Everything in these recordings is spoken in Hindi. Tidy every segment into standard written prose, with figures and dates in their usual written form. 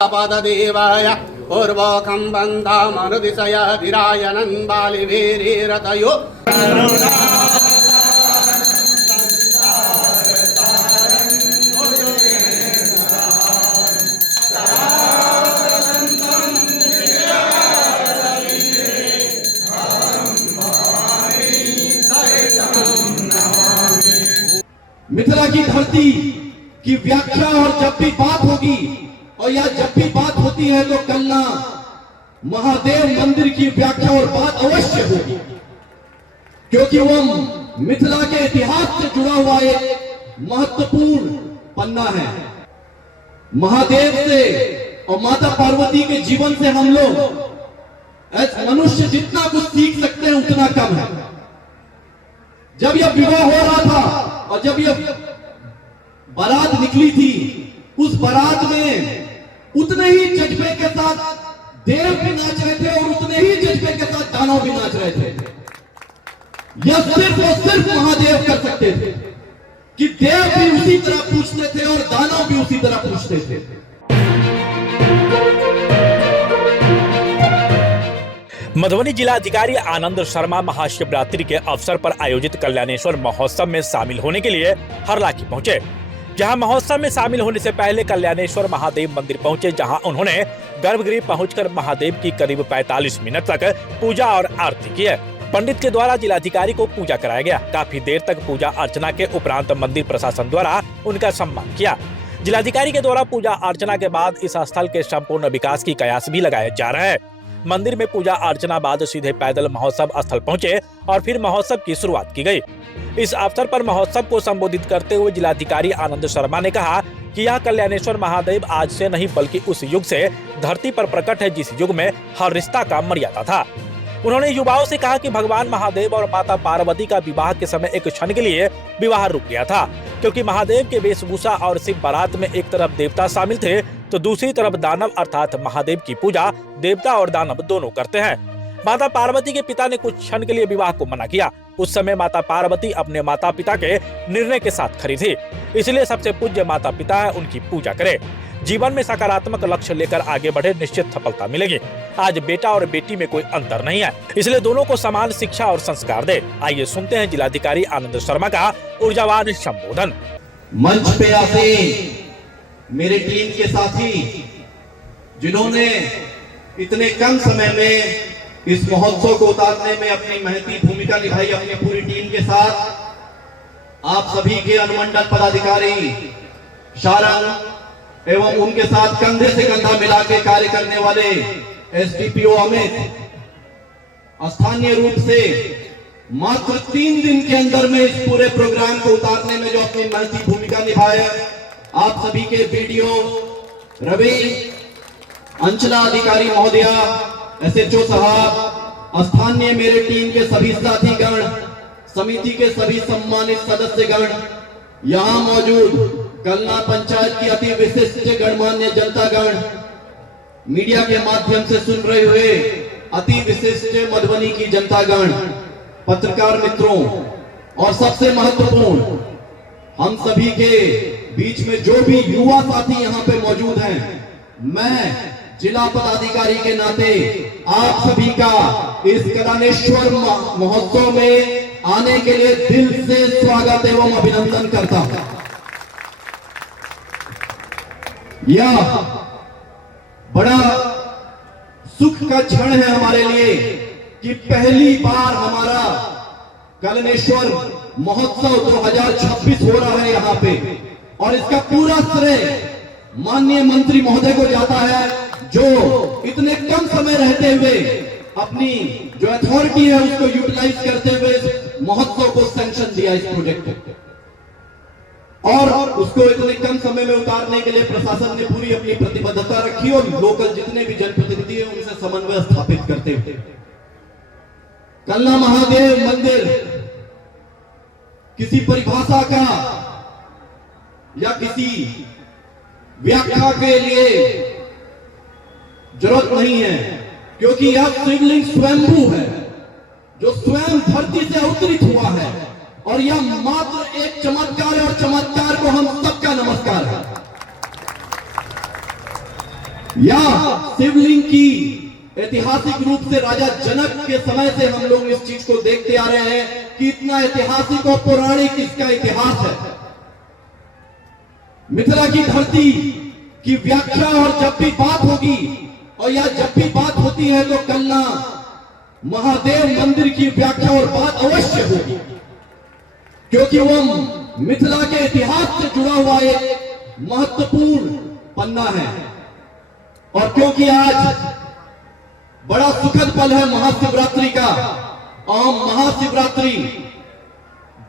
पददेवाय पूर्वोकं बन्धामनुदिशय धिरायनन् बालिवीरीरतयो मिथिला की धरती की व्याख्या और जब भी बात होगी और या जब भी बात होती है तो कलना महादेव मंदिर की व्याख्या और बात अवश्य होगी, क्योंकि वो मिथिला के इतिहास से जुड़ा हुआ एक महत्वपूर्ण पन्ना है। महादेव से और माता पार्वती के जीवन से हम लोग मनुष्य जितना कुछ सीख सकते हैं उतना कम है। जब यह विवाह हो रहा था और जब यह बारात निकली थी, उस बारात में उतने ही जज्बे के साथ देव भी नाच रहे थे और उतने ही जज्बे के साथ दानव भी नाच रहे थे। यह सिर्फ और सिर्फ महादेव कर सकते थे कि देव भी उसी तरह पूछते थे और दानव भी उसी तरह पूछते थे। मधुबनी जिलाधिकारी आनंद शर्मा महाशिवरात्रि के अवसर पर आयोजित कल्याणेश्वर महोत्सव में शामिल होने के लिए हरलाखी पहुंचे, जहां महोत्सव में शामिल होने से पहले कल्याणेश्वर महादेव मंदिर पहुंचे, जहां उन्होंने गर्भगृह पहुंचकर महादेव की करीब 45 मिनट तक पूजा और आरती की है। पंडित के द्वारा जिलाधिकारी को पूजा कराया गया। काफी देर तक पूजा अर्चना के उपरांत मंदिर प्रशासन द्वारा उनका सम्मान किया। जिलाधिकारी के द्वारा पूजा अर्चना के बाद इस स्थल के संपूर्ण विकास की कयास भी लगाए जा रहे हैं। मंदिर में पूजा अर्चना बाद सीधे पैदल महोत्सव स्थल पहुंचे और फिर महोत्सव की शुरुआत की गई। इस अवसर पर महोत्सव को संबोधित करते हुए जिलाधिकारी आनंद शर्मा ने कहा कि यह कल्याणेश्वर महादेव आज से नहीं बल्कि उस युग से धरती पर प्रकट है जिस युग में हर रिश्ता का मर्यादा था। उन्होंने युवाओं से कहा कि भगवान महादेव और माता पार्वती का विवाह के समय एक क्षण के लिए विवाह रुक गया था, क्योंकि महादेव के वेशभूषा और शिव बारात में एक तरफ देवता शामिल थे तो दूसरी तरफ दानव, अर्थात महादेव की पूजा देवता और दानव दोनों करते हैं। माता पार्वती के पिता ने कुछ क्षण के लिए विवाह को मना किया। उस समय माता पार्वती अपने माता पिता के निर्णय के साथ खड़ी थी, इसलिए सबसे पूज्य माता पिता है, उनकी पूजा करें। जीवन में सकारात्मक लक्ष्य लेकर आगे बढ़े, निश्चित सफलता मिलेगी। आज बेटा और बेटी में कोई अंतर नहीं है, इसलिए दोनों को समान शिक्षा और संस्कार दे। आइए सुनते हैं जिलाधिकारी आनंद शर्मा का ऊर्जावान संबोधन। मंच पे आते मेरे टीम के साथी जिन्होंने इतने कम समय में इस महोत्सव को उतारने में अपनी महती भूमिका निभाई, अपनी पूरी टीम के साथ आप सभी के अनुमंडल पदाधिकारी शारंग एवं उनके साथ कंधे से कंधा मिला के कार्य करने वाले एसडीपीओ अमित, स्थानीय रूप से मात्र 3 दिन के अंदर में इस पूरे प्रोग्राम को उतारने में जो अपनी महती भूमिका निभाए, आप सभी के वीडियो रवि, अंचला अधिकारी महोदया, एसएचओ साहब, स्थानीय मेरे टीम के सभी साथीगण, समिति के सभी सम्मानित सदस्यगण, यहाँ मौजूद कलना पंचायत की अति विशिष्ट गणमान्य जनतागण, मीडिया के माध्यम से सुन रहे हुए अति विशिष्ट मधुबनी की जनतागण, पत्रकार मित्रों और सबसे महत्वपूर्ण हम सभी के बीच में जो भी युवा साथी यहाँ पे मौजूद हैं, मैं जिला पदाधिकारी के नाते आप सभी का इस कल्याणेश्वर महोत्सव में आने के लिए दिल से स्वागत एवं अभिनंदन करता हूं। यह बड़ा सुख का क्षण है हमारे लिए कि पहली बार हमारा कल्याणेश्वर महोत्सव 2026 हो रहा है यहाँ पे, और इसका पूरा श्रेय माननीय मंत्री महोदय को जाता है, जो इतने कम समय रहते हुए अपनी जो अथॉरिटी है उसको यूटिलाइज करते हुए महोत्सव को सैंक्शन दिया इस प्रोजेक्ट को, और उसको इतने कम समय में उतारने के लिए प्रशासन ने पूरी अपनी प्रतिबद्धता रखी और लोकल जितने भी जनप्रतिनिधि हैं उनसे समन्वय स्थापित करते हुए कलना महादेव मंदिर किसी परिभाषा का या किसी व्याख्या के लिए जरूरत नहीं है, क्योंकि यह शिवलिंग स्वयंभू है जो स्वयं धरती से अवतरित हुआ है, और यह मात्र एक चमत्कार है और चमत्कार को हम सबका नमस्कार है। या शिवलिंग की ऐतिहासिक रूप से राजा जनक के समय से हम लोग इस चीज को देखते आ रहे हैं कि इतना ऐतिहासिक और पौराणिक इसका इतिहास है। मिथिला की धरती की व्याख्या, और जब भी बात होगी और या जब भी बात होती है तो कलना महादेव मंदिर की व्याख्या और बात अवश्य होगी, क्योंकि वो मिथिला के इतिहास से जुड़ा हुआ एक महत्वपूर्ण पन्ना है। और क्योंकि आज बड़ा सुखद पल है महाशिवरात्रि का, और महाशिवरात्रि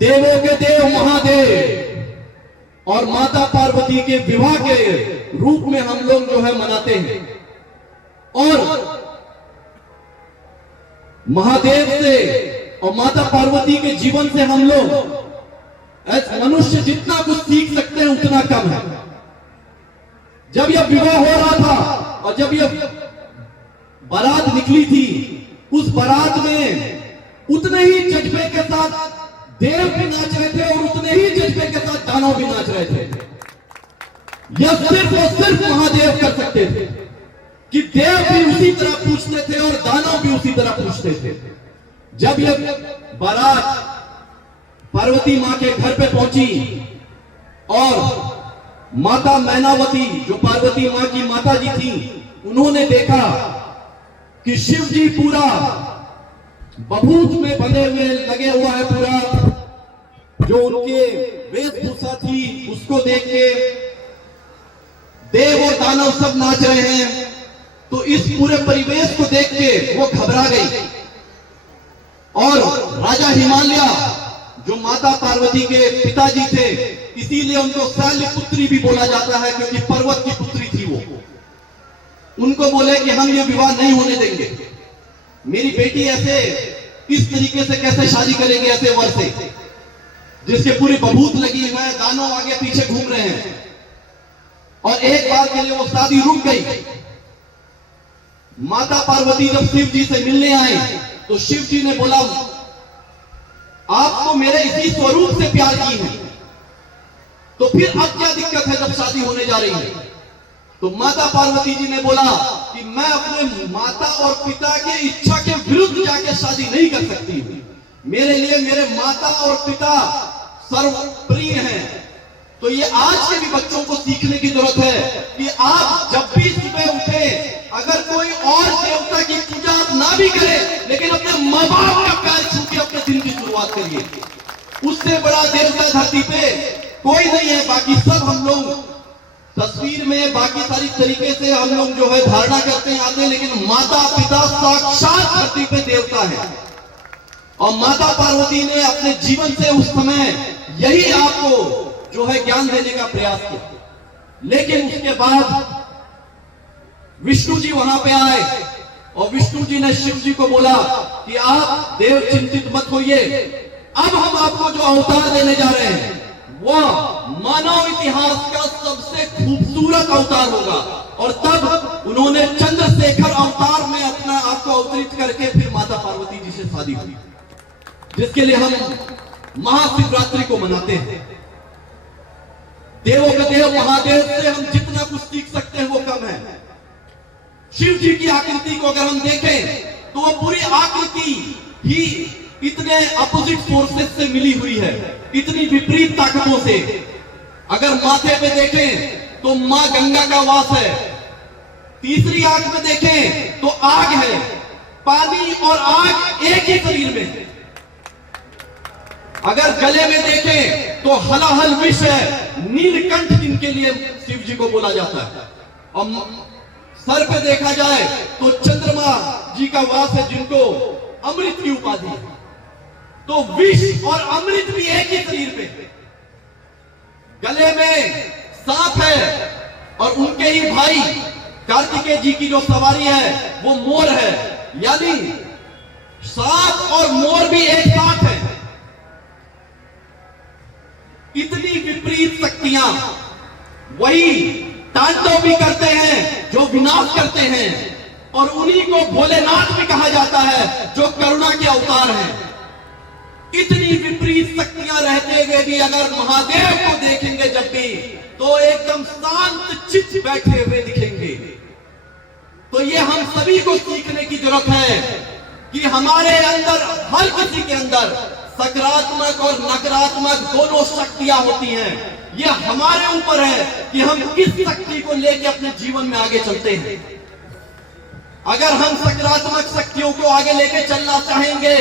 देवों के देव महादेव और माता पार्वती के विवाह के रूप में हम लोग जो है मनाते हैं। और महादेव से और माता पार्वती के जीवन से हम लोग मनुष्य जितना कुछ सीख सकते हैं उतना कम है। जब यह विवाह हो रहा था और जब यह बारात निकली थी, उस बारात में उतने ही जज्बे के साथ देव भी नाच रहे थे और उतने ही जज्बे के साथ दानव भी नाच रहे थे। यह सिर्फ और सिर्फ महादेव कर सकते थे कि देव भी उसी तरह पूछते थे और दानव भी उसी तरह पूछते थे। जब यह बारात पार्वती मां के घर पे पहुंची और माता मैनावती जो पार्वती मां की माता जी थी, उन्होंने देखा कि शिव जी पूरा बभूत में बंधे हुए लगे हुआ है, पूरा जो उनके वेशभूषा थी उसको देख के देव और दानव सब नाच रहे हैं। तो इस पूरे परिवेश को देख के वो घबरा गई और राजा हिमालय जो माता पार्वती के पिताजी थे, इसीलिए उनको शैल्य पुत्री भी बोला जाता है क्योंकि पर्वत की पुत्री थी वो, उनको बोले कि हम ये विवाह नहीं होने देंगे। मेरी बेटी ऐसे इस तरीके से कैसे शादी करेगी ऐसे वर से जिसके पूरी बभूत लगी हुई है, दानव आगे पीछे घूम रहे हैं। और एक बार के लिए वो शादी रुक गई। माता पार्वती जब शिव जी से मिलने आए तो शिव जी ने बोला, आप तो मेरे इसी स्वरूप से प्यार की है, तो फिर अब क्या दिक्कत है जब शादी होने जा रही है। तो माता पार्वती जी ने बोला कि मैं अपने माता और पिता के इच्छा के विरुद्ध जाके शादी नहीं कर सकती हूं। मेरे लिए मेरे माता और पिता सर्वप्रिय हैं। तो ये आज के भी बच्चों को सीखने की जरूरत है कि आप जब भी सुबह उठे, अगर कोई और देवता की पूजा आप ना भी करें, लेकिन अपने माँ बाप का प्यार छू के अपने दिन की शुरुआत करिए। उससे बड़ा देवता धरती पे कोई नहीं है। बाकी सब हम लोग तस्वीर में बाकी सारी तरीके से हम लोग जो है धारणा करते हैं आते हैं, लेकिन माता पिता साक्षात धरती पे देवता है। और माता पार्वती ने अपने जीवन से उस समय यही आपको जो है ज्ञान देने का प्रयास किया। लेकिन उसके बाद विष्णु जी वहां पे आए और विष्णु जी ने शिव जी को बोला कि आप देव चिंतित मत होइए, अब हम आपको जो अवतार देने जा रहे हैं वो मानव इतिहास का सबसे खूबसूरत अवतार होगा। और तब उन्होंने चंद्रशेखर अवतार में अपना आपको अवतरित करके फिर माता पार्वती जी से शादी हुई, जिसके लिए हम महाशिवरात्रि को मनाते हैं। देवों के देव महादेव से हम जितना कुछ सीख सकते हैं वो कम है। शिव जी की आकृति को अगर हम देखें तो वो पूरी आकृति ही इतने अपोजिट फोर्सेस से मिली हुई है, इतनी विपरीत ताकतों से। अगर माथे पे देखें तो मां गंगा का वास है, तीसरी आंख में देखें तो आग है, पानी और आग एक ही शरीर में है। अगर गले में देखें तो हलाहल विष है, नीलकंठ जिनके लिए शिव जी को बोला जाता है। और सर पे देखा जाए तो चंद्रमा जी का वास है, जिनको अमृत की उपाधि है। तो विष और अमृत भी एक ही शरीर पे। गले में सांप है और उनके ही भाई कार्तिकेय जी की जो सवारी है वो मोर है, यानी सांप और मोर भी एक साथ है। इतनी विपरीत शक्तियां, वही तांडव भी करते हैं जो विनाश करते हैं, और उन्हीं को भोलेनाथ भी कहा जाता है जो करुणा के अवतार हैं। इतनी विपरीत शक्तियां रहते हुए भी अगर महादेव को देखेंगे जब भी, तो एकदम शांत चित्त बैठे हुए दिखेंगे। हम सभी को सीखने की जरूरत है कि हमारे अंदर, हर किसी के अंदर सकारात्मक और नकारात्मक दोनों शक्तियां होती हैं। यह हमारे ऊपर है कि हम किस शक्ति को लेकर अपने जीवन में आगे चलते हैं। अगर हम सकारात्मक शक्तियों को आगे लेके चलना चाहेंगे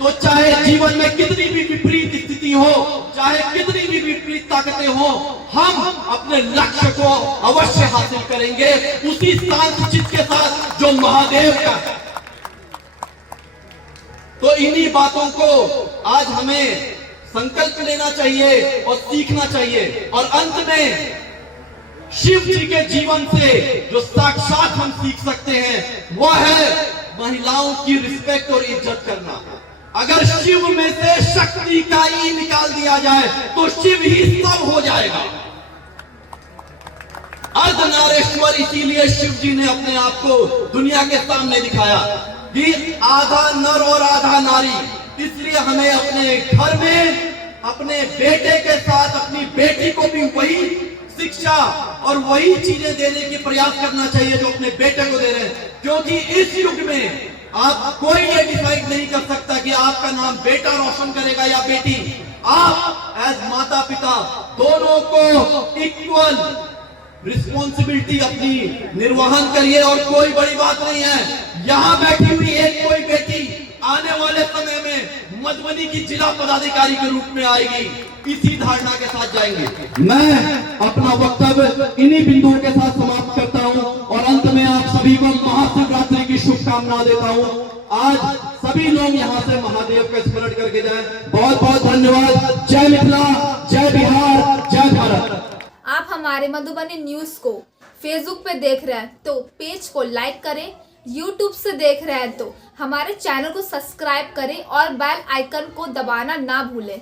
तो चाहे जीवन में कितनी भी विपरीत स्थिति हो, चाहे कितनी भी विपरीत ताकतें हो, हम अपने लक्ष्य को अवश्य हासिल करेंगे उसी शांत चित्त के साथ जो महादेव का है। तो इन्हीं बातों को आज हमें संकल्प लेना चाहिए और सीखना चाहिए। और अंत में शिव जी के जीवन से जो साक्षात हम सीख सकते हैं वह है महिलाओं की रिस्पेक्ट और इज्जत करना। अगर शिव में से शक्ति का ई निकाल दिया जाए तो शिव ही सब हो जाएगा। अर्धनारेश्वर, इसीलिए शिव जी ने अपने आप को दुनिया के सामने दिखाया कि आधा नर और आधा नारी। इसलिए हमें अपने घर में अपने बेटे के साथ अपनी बेटी को भी वही शिक्षा और वही चीजें देने की प्रयास करना चाहिए जो अपने बेटे को दे रहे हैं। क्योंकि इस युग में आप कोई ये डिसाइड नहीं कर सकता कि आपका नाम बेटा रोशन करेगा या बेटी। आप एज माता पिता दोनों को इक्वल रिस्पॉन्सिबिलिटी अपनी निर्वहन करिए। और कोई बड़ी बात नहीं है, यहाँ बैठी हुई एक कोई बेटी आने वाले समय में मधुबनी की जिला पदाधिकारी के रूप में आएगी। इसी धारणा के साथ जाएंगे। मैं अपना वक्तव्य इन्हीं बिंदुओं के साथ समाप्त करता हूं और अंत में आप सभी को महाशिवरात्रि की शुभकामना देता हूं। आज सभी लोग यहां से महादेव का स्मरण करके जाएं। बहुत बहुत धन्यवाद। जय मिथिला, जय बिहार, जय भारत। आप हमारे मधुबनी न्यूज को फेसबुक पे देख रहे हैं तो पेज को लाइक करें, यूट्यूब से देख रहे हैं तो हमारे चैनल को सब्सक्राइब करें और बेल आइकन को दबाना ना भूलें।